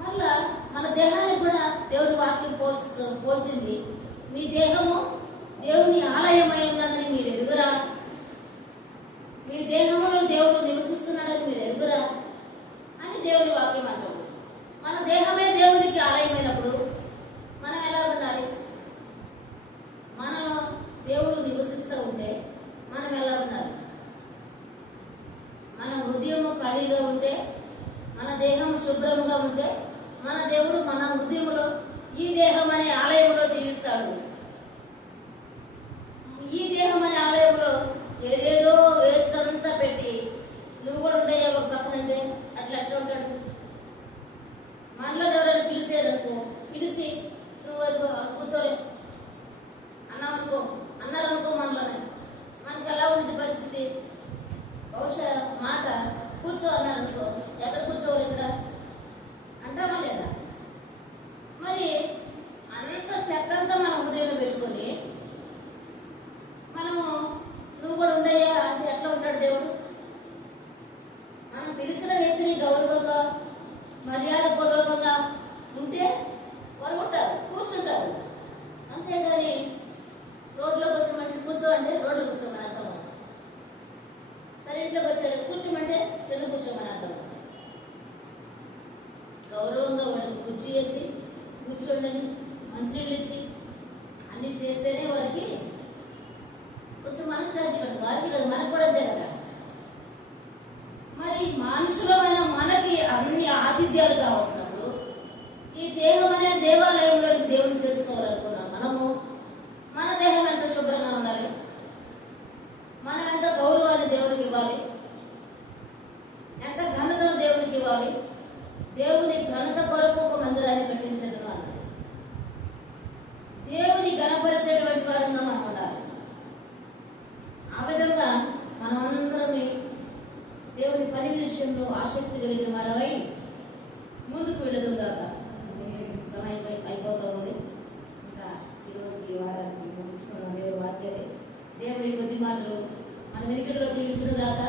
మళ్ళా మన దేహాన్ని కూడా దేవుని వాక్యం పోల్చింది. మీ దేహము దేవుని ఆలయమై ఉన్నదని మీరు ఎరుగురా, మీ దేహంలో దేవుడు నివసిస్తున్నాడని మీరు ఎరుగురా అని దేవుని వాక్యం అంటాడు. మన దేహమే దేవునికి ఆలయమైనప్పుడు మనం ఎలా ఉండాలి? మనలో దేవుడు నివసిస్తూ ఉంటే మనం ఎలా ఉండాలి? మన హృదయము ఖాళీగా ఉంటే, మన దేహం శుభ్రంగా ఉంటే, మన దేవుడు మన హృదయంలో ఈ దేహం అనే ఆలయంలో జీవిస్తాడు. ఈ దేహం అనే ఆలయంలో ఏదేదో వేస్ట్ అంతా పెట్టి నువ్వు కూడా ఉండే ఒక పక్కనంటే అట్లా ఉంటాడు. మనలో ఎవరైనా పిలిచేదనుకో, పిలిచి నువ్వు అది కూర్చోలే అన్నారనుకో, మనలోనే మనకి ఎలా ఉంది పరిస్థితి? బహుశా మాట కూర్చో అన్నారనుకో, ఎక్కడ కూర్చోవాలి ఇక్కడ అంటామా లేదా? మరి అంత చెత్త అంతా మన హృదయంలో పెట్టుకొని మనము నువ్వు కూడా ఉండయ్యా అంటే ఎట్లా ఉంటాడు దేవుడు? మనం పిలిచిన వ్యక్తిని గౌరవంగా మర్యాద పూర్వకంగా ఉంటే వారు ఉంటారు, కూర్చుంటారు. అంతేగాని రోడ్లోకి వచ్చిన మనిషిని కూర్చో అంటే రోడ్లో కూర్చోమని అర్థం. సరే ఇంట్లోకి వచ్చారు కూర్చోమంటే ఎందుకు కూర్చోమని అర్థం. గౌరవంగా వాడికి కుర్చీ వేసి కూర్చోండి, మంచినీళ్ళు ఇచ్చి అన్ని చేస్తేనే వారికి కొంచెం మనశ్శాంతి పడుతుంది. వారికి కదా, మనకు కూడా అంతే కదా. మరి మనుషులమైన మనకి అన్ని ఆతిథ్యాలు కావాల్సినప్పుడు ఈ దేహం అనే దేవాలయంలోకి దేవుని చేర్చుకోవాలనుకున్నాం. మనము మన దేహం ఎంత శుభ్రంగా ఉండాలి, మనం ఎంత గౌరవాన్ని దేవునికి ఇవ్వాలి, ఎంత ఘనతను దేవునికి ఇవ్వాలి. దేవుని ఘనత కొరకు ఒక మందిరాన్ని కట్టించదు అన్నాడు. దేవుని ఘనపరిచేటువంటి వారంగా మనం ఉండాలి. ఆ విధంగా మనమందరం దేవుని పని విషయంలో ఆసక్తి కలిగిన వారమై ముందుకు వెళ్ళదు కాక. సమయం అయిపోతూ ఉంది. ఇంకా ఈరోజుకి వారానికి ముగించుకున్న దేవుడు వాక్యాలే, దేవుడి కొద్ది మాటలు మన వెనుకలో దీవించడం దాకా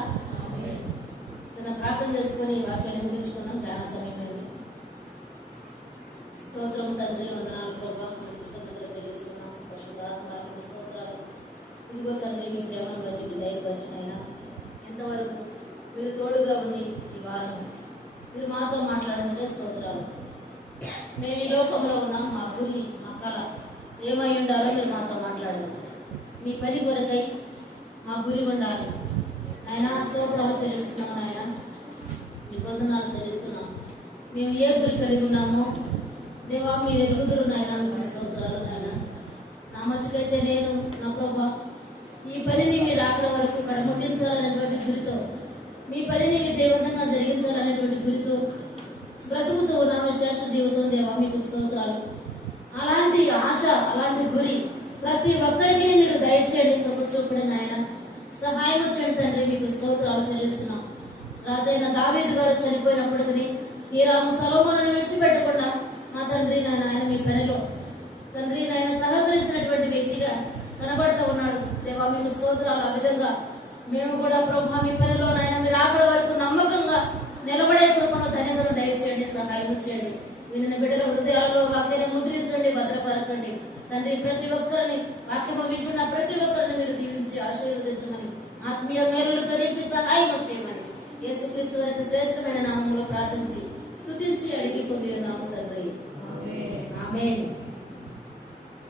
చిన్న ప్రార్థన చేసుకొని వాక్యాన్ని ముగించుకున్నాం. చాలా సమయం అయింది. స్తోత్రం తండ్రి, వందనాలు ప్రభా, కృతజ్ఞతలు చెల్లిస్తున్నాం. పరిశుద్ధాత్మ స్తోత్రాలు. ఇదిగో తండ్రి, మీ ప్రేమను బట్టి మీ దయపరిచినైనా ఎంతవరకు మీరు తోడుగా ఉండి ఈ వారం మీరు మాతో మాట్లాడినదే స్తోత్రాలు. మేము ఈ లోకంలో ఉన్నాం, మా గురి మా కళ ఏమై ఉండాలో మీరు మాతో మాట్లాడారు. మీ పని కొరకై మా గురి ఉండాలి నాయన. స్తోత్రాలు చెల్లిస్తున్నాం నాయన, మీ వందనాలు చెల్లిస్తున్నాం. మేము ఏ గురి కలిగి ఉన్నామో దేవా మీరు ఎదుగుదురు నాయన. మీ స్తోత్రాలు నాయన. నా మధ్యకైతే నేను నా ప్రభా ఈ పనిని మీరు ఆకలి వరకు కడముట్టించాలనేటువంటి గురితో, మీ పనిని విజయవంతంగా జరిగించాలనేటువంటి గురితో బ్రతుకుతూ ఉన్నాము శేష జీవితం దేవా మీకు స్తోత్రాలు. అలాంటి ఆశ, అలాంటి గురి ప్రతి ఒక్కరికి మీరు దయచేయండి. కృప చూపండి నాయన, సహాయం చేయండి తండ్రి. మీకు స్తోత్రాలు చెల్లిస్తున్నాం. రాజైన దావీదు గారు చనిపోయినప్పటికీ హీరాము సొలొమోనును విడిచిపెట్టకుండా మా తండ్రి నాయన మీ పనిలో తండ్రి నాయన సహకరించినటువంటి వ్యక్తిగా కనబడుతూ ఉన్నాడు దేవా. మీకు స్తోత్రాలు. ఆ విధంగా మేము కూడా ప్రభు మీ పనిలో నాయన మీరు రాకడ వరకు నమ్మకంగా నిలబడే కృపను ధన్యతను దయచేయండి, సహాయం చేయండి. వినిన బిడ్డల హృదయాల్లో వాక్యాన్ని ముద్రించండి, భద్రపరచండి తండ్రి. ప్రతి ఒక్కరిని వాక్యము వింటున్న ప్రతి ఒక్కరిని మీరు దీవించి ఆశీర్వదించమని, ఆత్మీయ మేలులతో నింపి సహాయం చేయమని యేసుక్రీస్తు వారి శ్రేష్టమైన నామంలో ప్రార్థించి స్తుతించి అడిగి పొంది ఉన్నాము తండ్రి. ఆమేన్.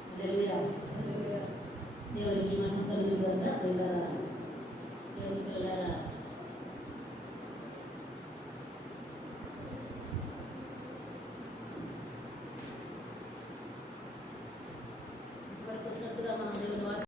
హల్లెలూయా. దేవునికి మహిమ కలుగుగాక. దేవుని పిల్లలారా